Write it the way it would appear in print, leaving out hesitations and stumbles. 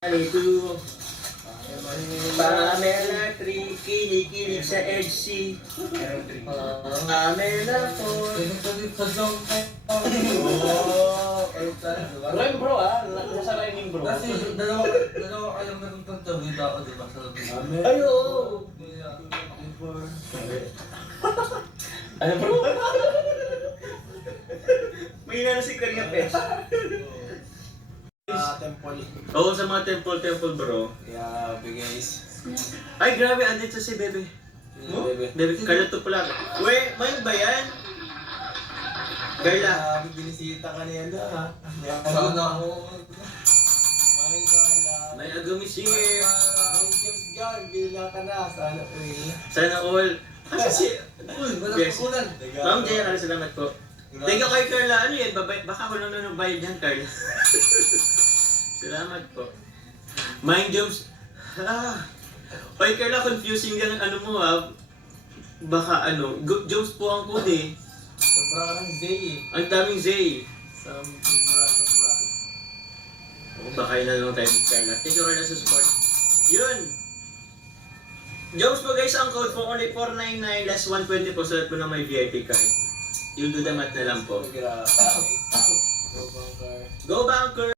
Ito, Pamela 3, kinikilig sa EDC. Pamela 4. Rhyme bro nasa rhyming bro. Kasi dalawa kayong nagtutugtog ako diba sa lobby. Ay oo. Ano bro? May inano si Karinga Pes. Temple. Oo, sa mga temple bro. Grabe guys. Ay grabe, andito si Bebe. Bebe, Carla to pala. We, may ba yan? Carla. Grabe, binisita ka niya ha. Sana ako. May Carla. May agamis here. May James Gunn, bila ka na. Sana all. Sana all. Kasi Wala yes. kukunan. Ma'am Jaya, salamat po. Thank you kay Carla. Ano yan? Baka ako lang na bayad yan, Carla. Salamat po. Mind Jobs. Oy, Carla, confusing yan ang ano mo ha. Baka ano, Jobs po ang code eh. Sobra ka ng Zay eh. Ang daming Zay. Sobra. Baka yun na lang tayo ni Carla. Thank you Carla sa support. Yun! Jobs po guys, ang code for only 499 less 120 po. Salat mo na may VIP card. You'll do the math na lang po. Grabe. Go Bunker. Go Banker!